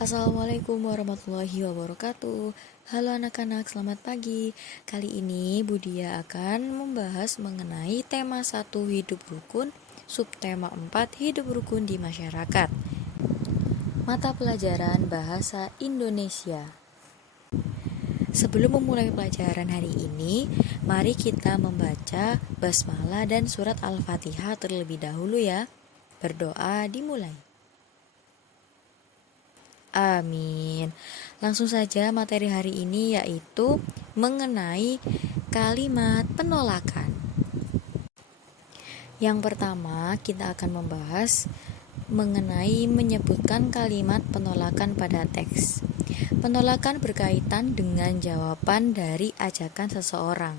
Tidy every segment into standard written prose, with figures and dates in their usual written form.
Assalamualaikum warahmatullahi wabarakatuh. Halo anak-anak, selamat pagi. Kali ini Budia akan membahas mengenai tema 1 hidup rukun, subtema 4 hidup rukun di masyarakat. Mata pelajaran Bahasa Indonesia. Sebelum memulai pelajaran hari ini, mari kita membaca basmalah dan surat Al-Fatihah terlebih dahulu ya. Berdoa dimulai. Amin. Langsung saja materi hari ini yaitu mengenai kalimat penolakan. Yang pertama, kita akan membahas mengenai menyebutkan kalimat penolakan pada teks. Penolakan berkaitan dengan jawaban dari ajakan seseorang.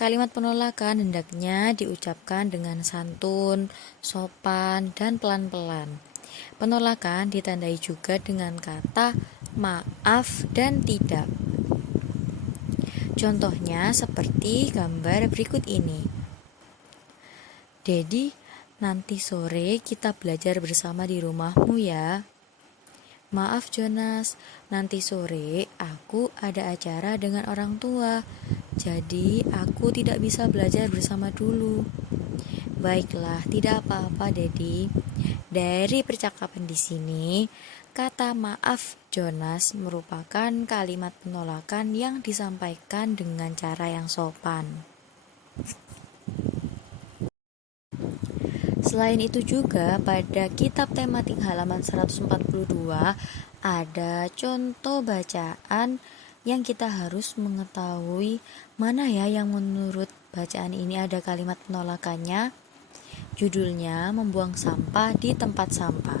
Kalimat penolakan hendaknya diucapkan dengan santun, sopan, dan pelan-pelan. Penolakan ditandai juga dengan kata maaf dan tidak. Contohnya seperti gambar berikut ini. Dedi, nanti sore kita belajar bersama di rumahmu ya. Maaf Jonas, nanti sore aku ada acara dengan orang tua, jadi aku tidak bisa belajar bersama dulu. Baiklah, tidak apa-apa Dedi. Dari percakapan di sini, kata maaf Jonas merupakan kalimat penolakan yang disampaikan dengan cara yang sopan. Selain itu juga pada kitab tematik halaman 142 ada contoh bacaan yang kita harus mengetahui mana ya yang menurut bacaan ini ada kalimat penolakannya. Judulnya membuang sampah di tempat sampah.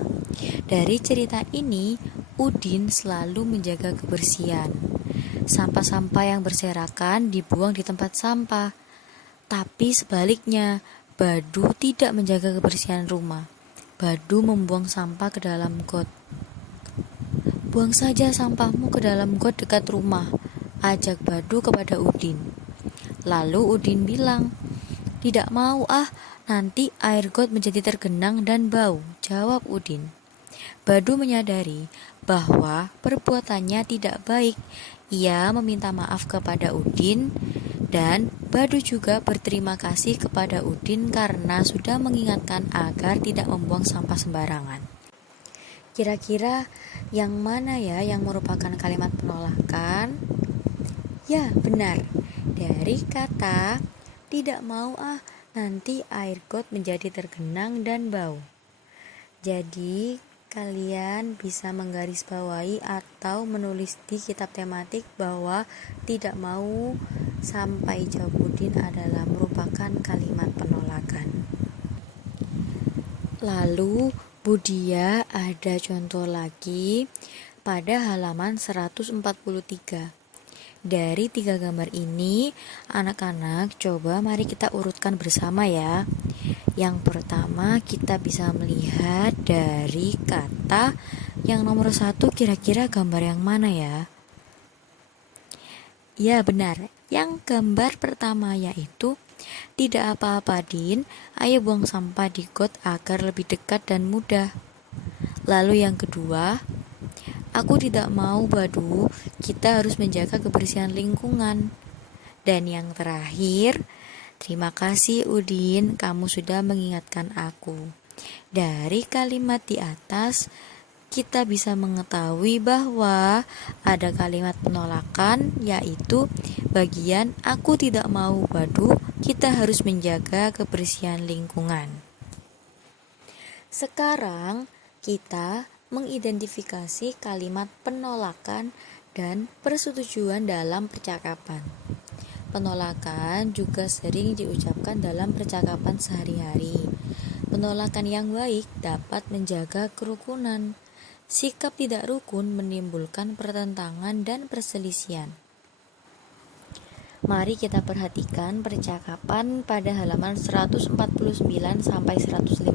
Dari cerita ini, Udin selalu menjaga kebersihan. Sampah-sampah yang berserakan dibuang di tempat sampah. Tapi sebaliknya, Badu tidak menjaga kebersihan rumah. Badu membuang sampah ke dalam got. Buang saja sampahmu ke dalam got dekat rumah, ajak Badu kepada Udin. Lalu Udin bilang, tidak mau nanti air got menjadi tergenang dan bau, jawab Udin. Badu menyadari bahwa perbuatannya tidak baik. Ia meminta maaf kepada Udin dan Badu juga berterima kasih kepada Udin karena sudah mengingatkan agar tidak membuang sampah sembarangan. Kira-kira yang mana ya yang merupakan kalimat penolakan? Ya, benar. Dari kata tidak mau nanti air got menjadi tergenang dan bau. Jadi kalian bisa menggarisbawahi atau menulis di kitab tematik bahwa tidak mau sampai jawab Udin adalah merupakan kalimat penolakan. Lalu Budia ada contoh lagi pada halaman 143. Dari 3 gambar ini, anak-anak coba mari kita urutkan bersama ya. Yang pertama kita bisa melihat dari kata yang nomor 1 kira-kira gambar yang mana ya? Ya benar, yang gambar pertama yaitu tidak apa-apa Din, ayo buang sampah di got agar lebih dekat dan mudah. Lalu yang kedua, aku tidak mau Badu, kita harus menjaga kebersihan lingkungan. Dan yang terakhir, terima kasih Udin, kamu sudah mengingatkan aku. Dari kalimat di atas, kita bisa mengetahui bahwa ada kalimat penolakan, yaitu bagian aku tidak mau Badu, kita harus menjaga kebersihan lingkungan. Sekarang kita mengidentifikasi kalimat penolakan dan persetujuan dalam percakapan. Penolakan juga sering diucapkan dalam percakapan sehari-hari. Penolakan yang baik dapat menjaga kerukunan. Sikap tidak rukun menimbulkan pertentangan dan perselisihan. Mari kita perhatikan percakapan pada halaman 149 sampai 150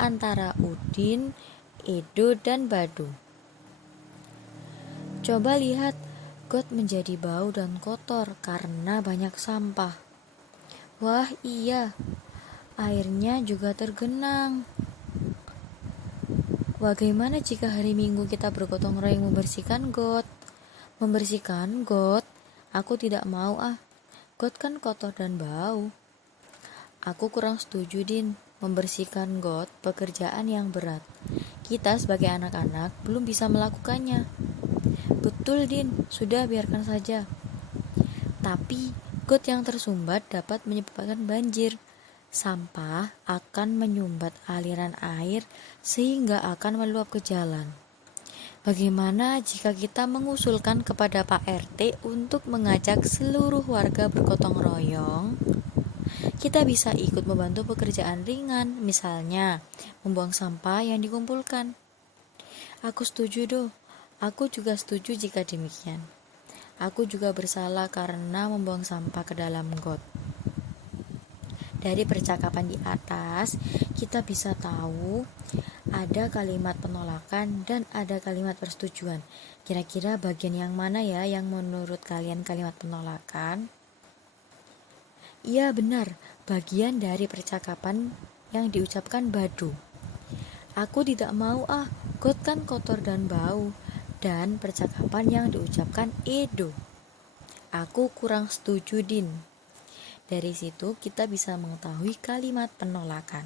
antara Udin, Edo, dan Badu. Coba lihat, got menjadi bau dan kotor karena banyak sampah. Wah iya, airnya juga tergenang. Bagaimana jika hari Minggu kita bergotong royong membersihkan got? Membersihkan got? Aku tidak mau ah. Got kan kotor dan bau. Aku kurang setuju, Din. Membersihkan got pekerjaan yang berat. Kita sebagai anak-anak belum bisa melakukannya. Betul, Din. Sudah, biarkan saja. Tapi got yang tersumbat dapat menyebabkan banjir. Sampah akan menyumbat aliran air sehingga akan meluap ke jalan. Bagaimana jika kita mengusulkan kepada Pak RT untuk mengajak seluruh warga bergotong royong? Kita bisa ikut membantu pekerjaan ringan, misalnya membuang sampah yang dikumpulkan. Aku setuju doh. Aku juga setuju jika demikian. Aku juga bersalah karena membuang sampah ke dalam got. Dari percakapan di atas, kita bisa tahu ada kalimat penolakan dan ada kalimat persetujuan. Kira-kira bagian yang mana ya yang menurut kalian kalimat penolakan? Iya benar, bagian dari percakapan yang diucapkan Badu. Aku tidak mau ah, got kan kotor dan bau. Dan percakapan yang diucapkan Edo. Aku kurang setuju, Din. Dari situ kita bisa mengetahui kalimat penolakan.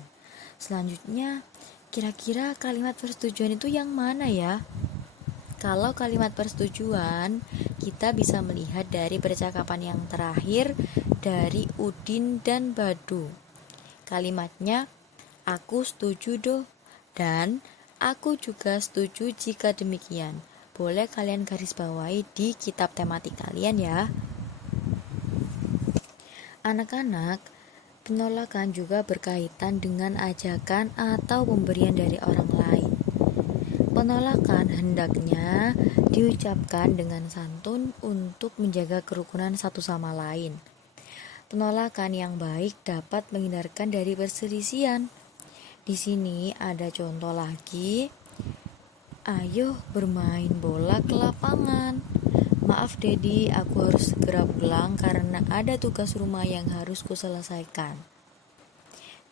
Selanjutnya, kira-kira kalimat persetujuan itu yang mana ya? Kalau kalimat persetujuan, kita bisa melihat dari percakapan yang terakhir dari Udin dan Badu. Kalimatnya, aku setuju doh, dan aku juga setuju jika demikian. Boleh kalian garis bawahi di kitab tematik kalian ya. Anak-anak, penolakan juga berkaitan dengan ajakan atau pemberian dari orang lain. Penolakan hendaknya diucapkan dengan santun untuk menjaga kerukunan satu sama lain. Penolakan yang baik dapat menghindarkan dari perselisihan. Di sini ada contoh lagi. Ayo bermain bola ke lapangan. Maaf Dedi, aku harus segera pulang karena ada tugas rumah yang harus kuselesaikan.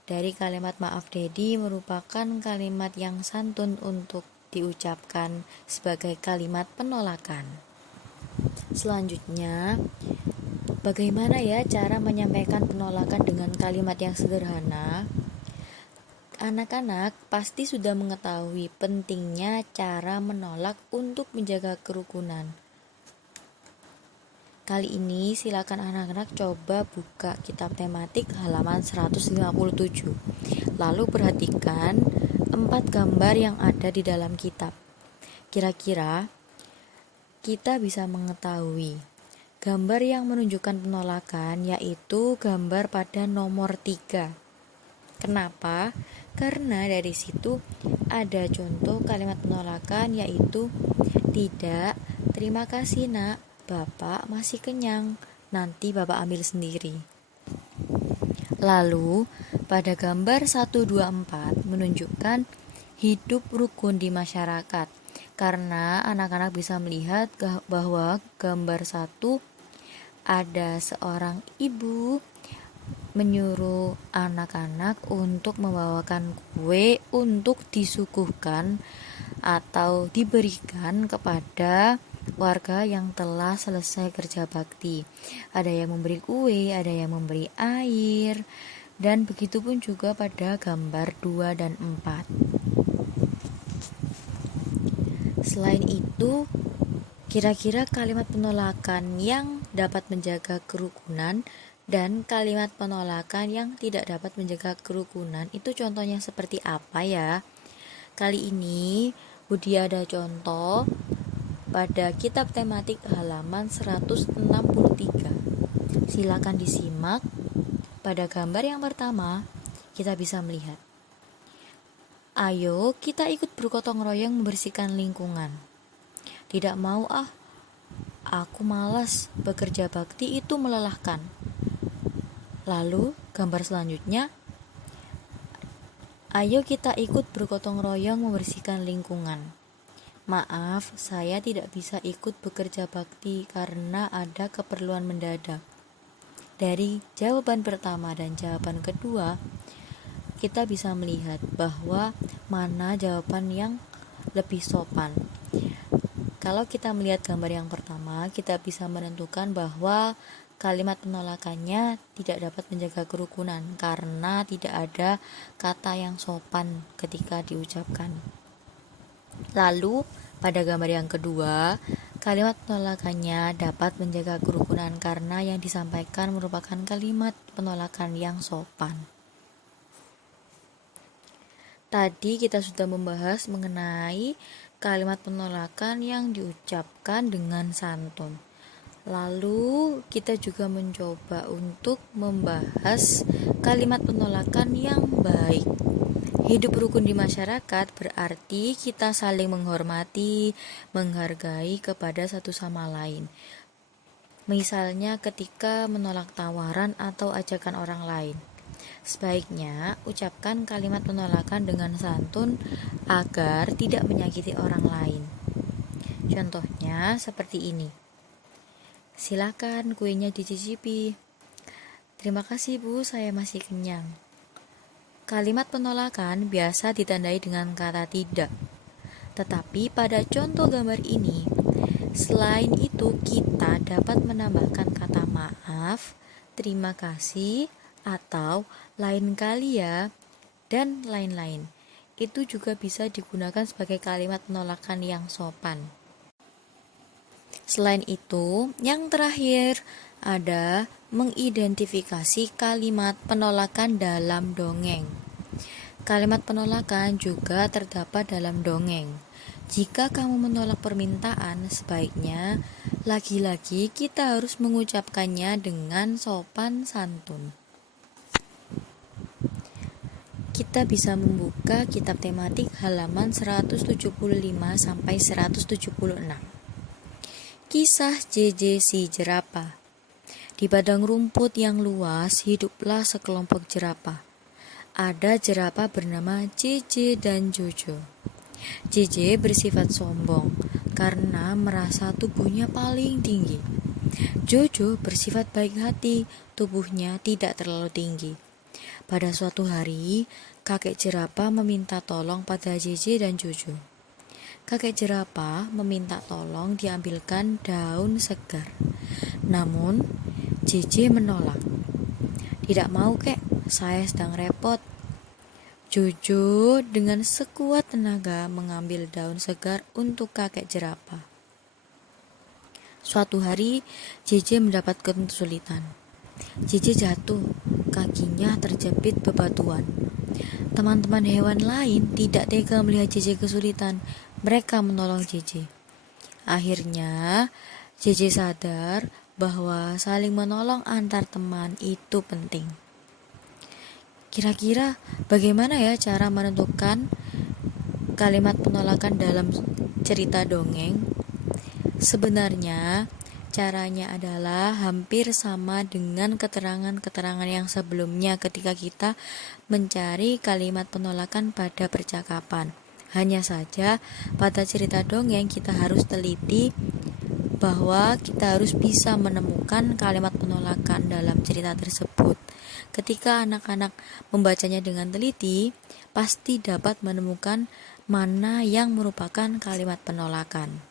Dari kalimat maaf Dedi merupakan kalimat yang santun untuk diucapkan sebagai kalimat penolakan. Selanjutnya, bagaimana ya cara menyampaikan penolakan dengan kalimat yang sederhana? Anak-anak pasti sudah mengetahui pentingnya cara menolak untuk menjaga kerukunan. Kali ini silakan anak-anak coba buka kitab tematik halaman 157. Lalu perhatikan 4 gambar yang ada di dalam kitab. Kira-kira kita bisa mengetahui gambar yang menunjukkan penolakan yaitu gambar pada nomor 3. Kenapa? Karena dari situ ada contoh kalimat penolakan yaitu tidak, terima kasih nak. Bapak masih kenyang, nanti Bapak ambil sendiri. Lalu, pada gambar 124 menunjukkan hidup rukun di masyarakat. Karena anak-anak bisa melihat bahwa gambar 1 ada seorang ibu menyuruh anak-anak untuk membawakan kue untuk disuguhkan atau diberikan kepada warga yang telah selesai kerja bakti. Ada yang memberi kue, ada yang memberi air, dan begitu pun juga pada gambar 2 dan 4. Selain itu, kira-kira kalimat penolakan yang dapat menjaga kerukunan dan kalimat penolakan yang tidak dapat menjaga kerukunan itu contohnya seperti apa ya? Kali ini Budi ada contoh pada kitab tematik halaman 163. Silakan disimak. Pada gambar yang pertama, kita bisa melihat. Ayo kita ikut bergotong royong membersihkan lingkungan. Tidak mau ah, aku malas, bekerja bakti itu melelahkan. Lalu gambar selanjutnya, ayo kita ikut bergotong royong membersihkan lingkungan. Maaf, saya tidak bisa ikut bekerja bakti karena ada keperluan mendadak. Dari jawaban pertama dan jawaban kedua, kita bisa melihat bahwa mana jawaban yang lebih sopan. Kalau kita melihat gambar yang pertama, kita bisa menentukan bahwa kalimat penolakannya tidak dapat menjaga kerukunan karena tidak ada kata yang sopan ketika diucapkan. Lalu, pada gambar yang kedua, kalimat penolakannya dapat menjaga kerukunan karena yang disampaikan merupakan kalimat penolakan yang sopan. Tadi kita sudah membahas mengenai kalimat penolakan yang diucapkan dengan santun. Lalu kita juga mencoba untuk membahas kalimat penolakan yang baik. Hidup rukun di masyarakat berarti kita saling menghormati, menghargai kepada satu sama lain. Misalnya ketika menolak tawaran atau ajakan orang lain. Sebaiknya ucapkan kalimat penolakan dengan santun agar tidak menyakiti orang lain. Contohnya seperti ini. Silakan kuenya dicicipi. Terima kasih Bu, saya masih kenyang. Kalimat penolakan biasa ditandai dengan kata tidak. Tetapi pada contoh gambar ini, selain itu kita dapat menambahkan kata maaf, terima kasih, atau lain kali ya, dan lain-lain. Itu juga bisa digunakan sebagai kalimat penolakan yang sopan. Selain itu, yang terakhir ada mengidentifikasi kalimat penolakan dalam dongeng. Kalimat penolakan juga terdapat dalam dongeng. Jika kamu menolak permintaan, sebaiknya lagi-lagi kita harus mengucapkannya dengan sopan santun. Kita bisa membuka kitab tematik halaman 175 sampai 176. Kisah JJ si jerapah. Di padang rumput yang luas hiduplah sekelompok jerapah. Ada jerapah bernama JJ dan Jojo. JJ bersifat sombong karena merasa tubuhnya paling tinggi. Jojo bersifat baik hati, tubuhnya tidak terlalu tinggi. Pada suatu hari, kakek jerapah meminta tolong pada JJ dan Jojo. Kakek jerapah meminta tolong diambilkan daun segar. Namun, JJ menolak. Tidak mau kek, saya sedang repot. Jojo dengan sekuat tenaga mengambil daun segar untuk kakek jerapah. Suatu hari, JJ mendapatkan kesulitan. JJ jatuh, kakinya terjepit bebatuan. Teman-teman hewan lain tidak tega melihat JJ kesulitan. Mereka menolong JJ. Akhirnya, JJ sadar bahwa saling menolong antar teman itu penting. Kira-kira bagaimana ya cara menentukan kalimat penolakan dalam cerita dongeng? Sebenarnya, caranya adalah hampir sama dengan keterangan-keterangan yang sebelumnya ketika kita mencari kalimat penolakan pada percakapan. Hanya saja, pada cerita dongeng kita harus teliti bahwa kita harus bisa menemukan kalimat penolakan dalam cerita tersebut. Ketika anak-anak membacanya dengan teliti, pasti dapat menemukan mana yang merupakan kalimat penolakan.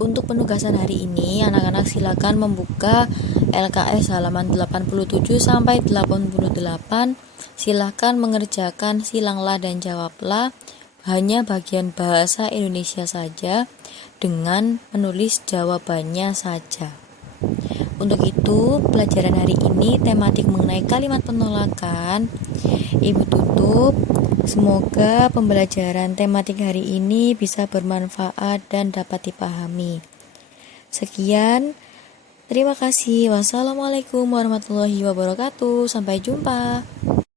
Untuk penugasan hari ini, anak-anak silakan membuka LKS halaman 87 sampai 88. Silakan mengerjakan silanglah dan jawablah hanya bagian bahasa Indonesia saja dengan menulis jawabannya saja. Untuk itu, pelajaran hari ini tematik mengenai kalimat penolakan Ibu tutup. Semoga pembelajaran tematik hari ini bisa bermanfaat dan dapat dipahami. Sekian, terima kasih. Wassalamualaikum warahmatullahi wabarakatuh. Sampai jumpa.